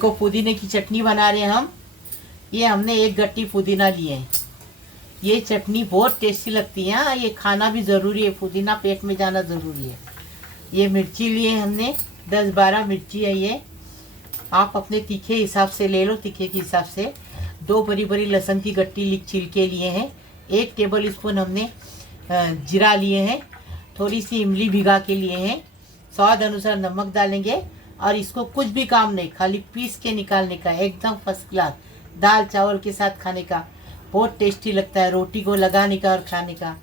को पुदीने की चटनी बना रहे हैं हम। ये हमने एक गट्टी पुदीना लिए है। ये चटनी बहुत टेस्टी लगती है। हाँ, ये खाना भी ज़रूरी है, पुदीना पेट में जाना ज़रूरी है। ये मिर्ची लिए हमने 10-12 मिर्ची है। ये आप अपने तीखे हिसाब से ले लो, तीखे के हिसाब से। 2 बड़ी बड़ी लहसुन की गट्टी छिल के लिए हैं। 1 टेबल स्पून हमने जीरा लिए हैं। थोड़ी सी इमली भिगा के लिए हैं। स्वाद अनुसार नमक डालेंगे। और इसको कुछ भी काम नहीं, खाली पीस के निकालने का, एकदम फर्स्ट क्लास दाल चावल के साथ खाने का बहुत टेस्टी लगता है। रोटी को लगाने का और खाने का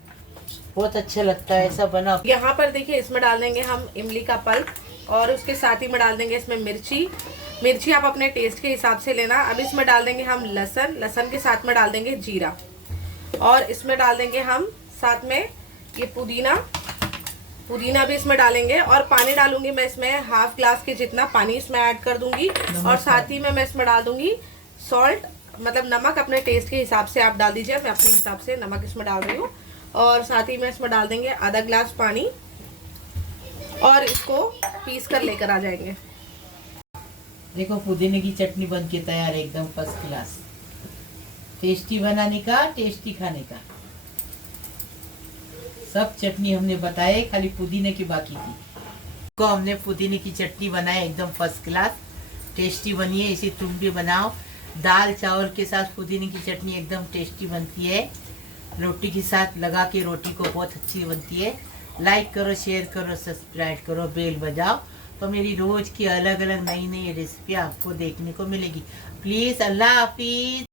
बहुत अच्छा लगता है। ऐसा बना। यहाँ पर देखिए, इसमें डाल देंगे हम इमली का पल्प और उसके साथ ही में डाल देंगे इसमें मिर्ची आप अपने टेस्ट के हिसाब से लेना। अब इसमें डाल देंगे हम लहसुन के साथ में डाल देंगे जीरा और इसमें डाल देंगे हम साथ में ये पुदीना भी इसमें डालेंगे। और पानी डालूंगी मैं इसमें हाफ ग्लास के जितना पानी इसमें ऐड कर दूंगी। और साथ ही में मैं इसमें डाल दूंगी सॉल्ट, मतलब नमक अपने टेस्ट के हिसाब से आप डाल दीजिए। मैं अपने हिसाब से नमक इसमें डाल रही हूँ। और साथ ही में इसमें डाल देंगे आधा ग्लास पानी और इसको पीस कर लेकर आ जाएंगे। देखो, पुदीने की चटनी बन के तैयार है, एकदम फर्स्ट क्लास। टेस्टी बनाने का, टेस्टी खाने का। सब चटनी हमने बताए, खाली पुदीने की बाकी थी। को हमने पुदीने की चटनी बनाई, एकदम फर्स्ट क्लास टेस्टी बनी है। इसे तुम भी बनाओ। दाल चावल के साथ पुदीने की चटनी एकदम टेस्टी बनती है। रोटी के साथ लगा के रोटी को बहुत अच्छी बनती है। लाइक करो, शेयर करो, सब्सक्राइब करो, बेल बजाओ, तो मेरी रोज की अलग अलग नई नई रेसिपी आपको देखने को मिलेगी। प्लीज़, अल्लाह हाफिज़।